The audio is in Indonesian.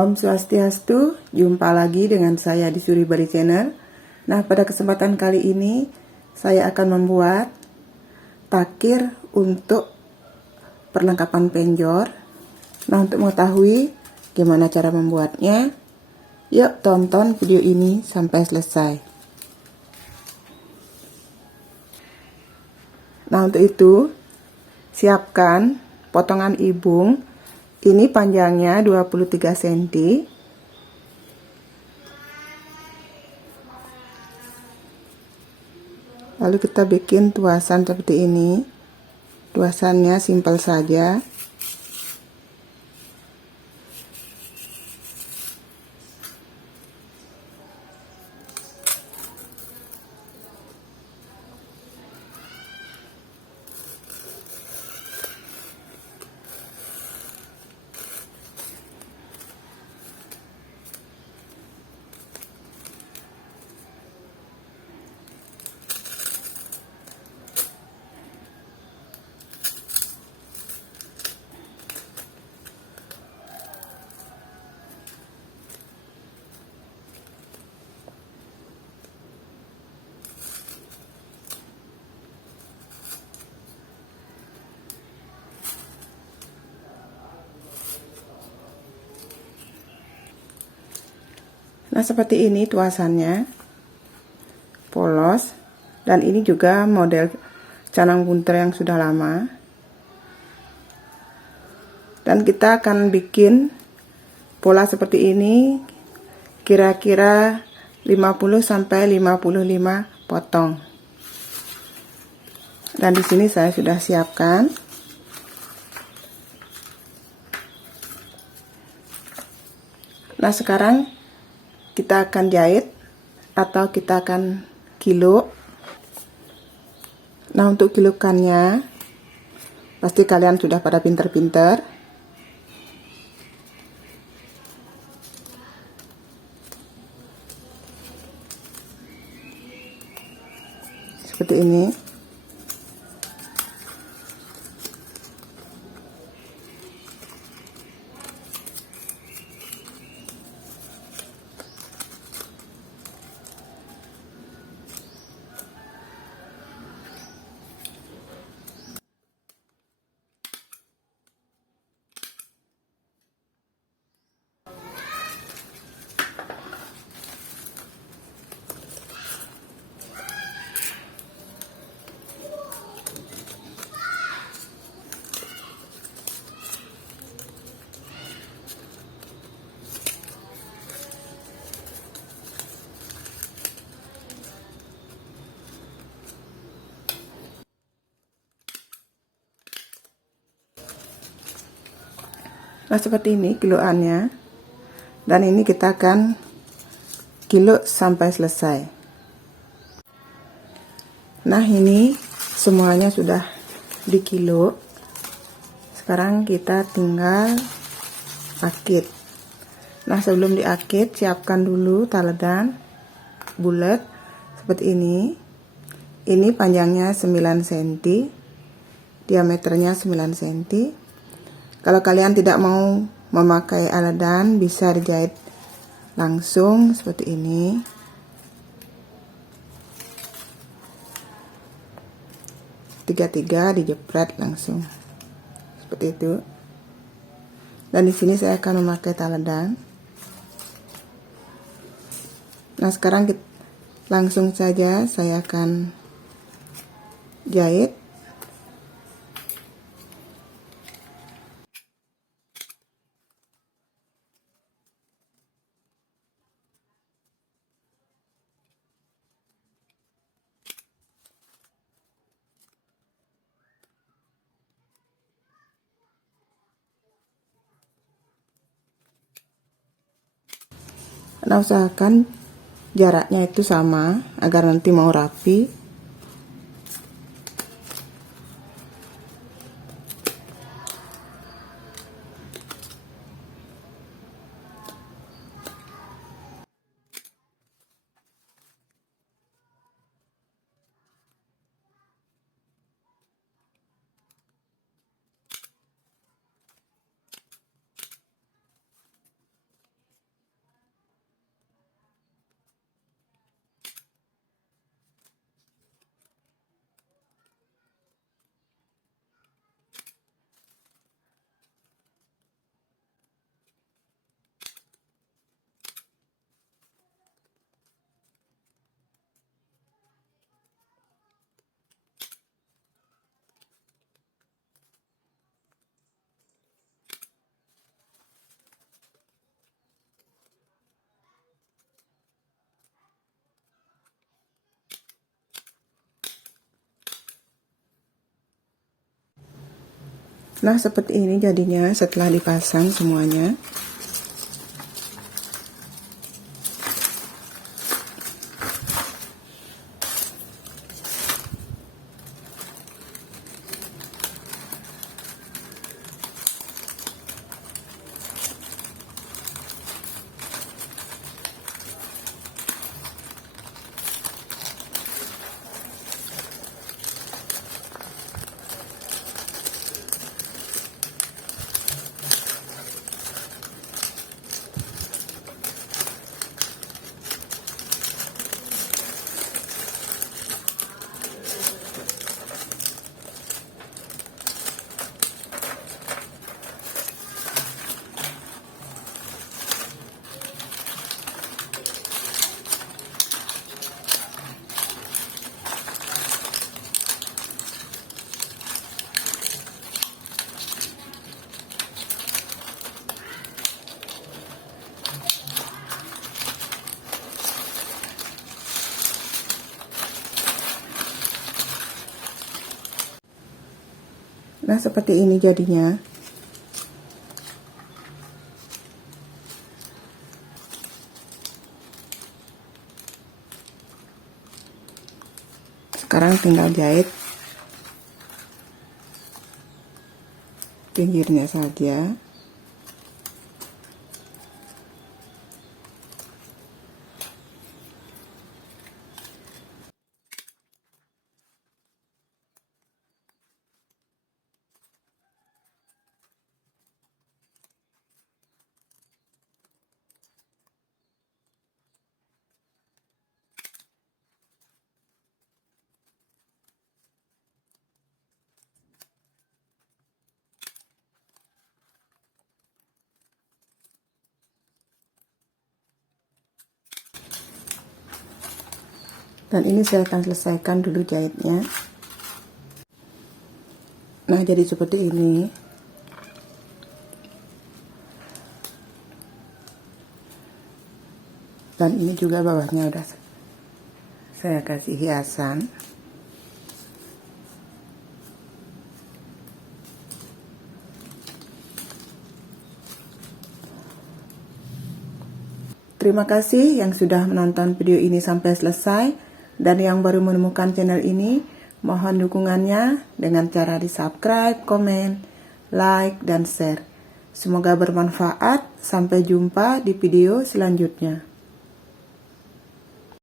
Om Swastiastu, jumpa lagi dengan saya di Suri Bali Channel. Nah, pada kesempatan kali ini saya akan membuat takir untuk perlengkapan penjor. Nah, untuk mengetahui gimana cara membuatnya, yuk tonton video ini sampai selesai. Nah, untuk itu siapkan potongan ibung. Ini panjangnya 23 cm. Lalu kita bikin tuasan seperti ini. Tuasannya simpel saja. Nah, seperti ini tuasannya, polos, dan ini juga model canang bunter yang sudah lama. Dan kita akan bikin pola seperti ini kira-kira 50-55 potong. Dan di sini saya sudah siapkan. Nah, sekarang kita akan jahit atau kita akan kilo. Nah, untuk kilokannya pasti kalian sudah pada pinter-pinter. Seperti ini. Nah, seperti ini kiloannya. Dan ini kita akan kilo sampai selesai. Nah, ini semuanya sudah di kilo. Sekarang kita tinggal akit. Nah, sebelum diakit, siapkan dulu taledan bulat seperti ini. Ini panjangnya 9 cm, diameternya 9 cm. Kalau kalian tidak mau memakai aladan, bisa dijahit langsung seperti ini. Tiga-tiga dijepret langsung seperti itu. Dan di sini saya akan memakai taledan. Nah, sekarang langsung saja saya akan jahit. Nah, usahakan jaraknya itu sama agar nanti mau rapi. Nah, seperti ini jadinya setelah dipasang semuanya. Nah, seperti ini jadinya. Sekarang tinggal jahit pinggirnya saja. Dan ini saya akan selesaikan dulu jahitnya. Nah, jadi seperti ini. Dan ini juga bawahnya udah saya kasih hiasan. Terima kasih yang sudah menonton video ini sampai selesai. Dan yang baru menemukan channel ini, mohon dukungannya dengan cara di subscribe, komen, like, dan share. Semoga bermanfaat. Sampai jumpa di video selanjutnya.